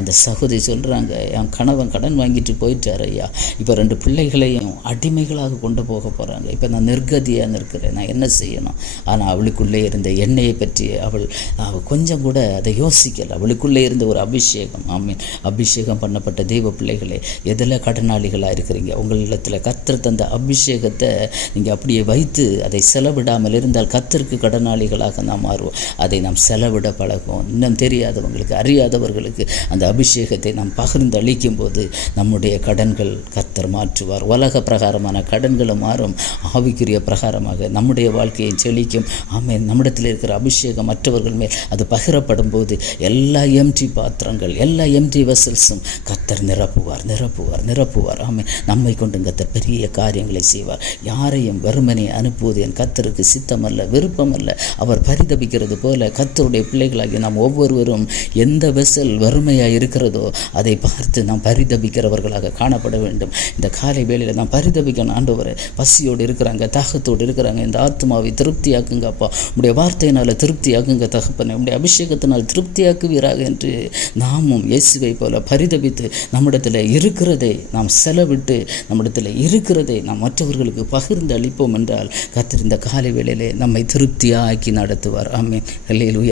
அந்த சகோதரி சொல்கிறாங்க, என் கணவன் கடன் வாங்கிட்டு போயிட்டார் ஐயா, இப்போ 2 பிள்ளைகளையும் அடிமைகளாக கொண்டு போக போகிறாங்க, இப்போ நான் நிர்கதியாக இருக்கிறேன், நான் என்ன செய்யணும்? ஆனால் அவளுக்குள்ளே இருந்த எண்ணெயை பற்றி அவள் கொஞ்சம் கூட அதை யோசிக்கலை. அவளுக்குள்ளே இருந்த ஒரு அபிஷேகம். ஆமீன். அபிஷேகம் பண்ணப்பட்ட தெய்வ பிள்ளைகளே, எதில் கடனாளிகளாக இருக்கிறீங்க? உங்களிடத்தில் கர்த்தர் தந்த அபிஷேகத்தை நீங்கள் அப்படியே வைத்து அதை செலவிடாமல் இருந்தால் கர்த்தருக்கு கடனாளிகளாக நாம் மாறுவோம். அதை நாம் செலவிட பழகும். இன்னும் தெரியாதவங்களுக்கு, அறியாதவர்களுக்கு அந்த அபிஷேகத்தை நாம் பகிர்ந்து அளிக்கும் போது நம்முடைய கடன்கள் கர்த்தர் மாற்றுவார். உலக பிரகாரமான கடன்களும் மாறும், ஆவிக்குரிய பிரகாரமாக நம்முடைய வாழ்க்கையை செழிக்கும். ஆமென். நம்மிடத்தில் இருக்கிற அபிஷேகம் மற்றவர்கள் மேல் அது பகிரப்படும் போது எல்லா எம்டி பாத்திரங்கள், எல்லா எம்டி வெசல்ஸும் கர்த்தர் நிரப்புவார், நிரப்புவார், நிரப்புவார். ஆமென். நம்மை கொண்டு கர்த்தர் பெரிய காரியங்களை செய்வார். யாரையும் வெறுமனை அனுப்புவது என் கர்த்தருக்கு சித்தமல்ல, விருப்பமல்ல. அவர் பரிதபிக்கிறது போல கர்த்தருடைய பிள்ளைகளாகி நாம் ஒவ்வொருவரும் எந்த வெசல் வறுமையாக இருக்கிறதோ அதை பார்த்து நாம் பரிதபிக்கிறவர்களாக காணப்பட வேண்டும். இந்த காலை வேளையில் நாம் பரிதபிக்கணும். ஆண்டவரே, பசியோடு இருக்கிறாங்க, தாகத்தோடு இருக்கிறாங்க, இந்த ஆத்மாவை திருப்தியாக்குங்க அப்பா, உடைய வார்த்தையினால் திருப்தியாக்குங்க தகப்பனே, உடைய அபிஷேகத்தினால் திருப்தியாக்குவீராக என்று நாமும் இயேசுவை போல பரிதபித்து நம்மிடத்தில் இருக்கிறதை நாம் செலவிட்டு நம்மிடத்தில் இருக்கிறதை நாம் மற்றவர்களுக்கு பகிர்ந்து அளிப்போம் என்றால் கர்த்தர் இந்த காலை வேளையிலே நம்மை திருப்தியாக்கி நடத்துவார். ஆமென். அல்லேலூயா.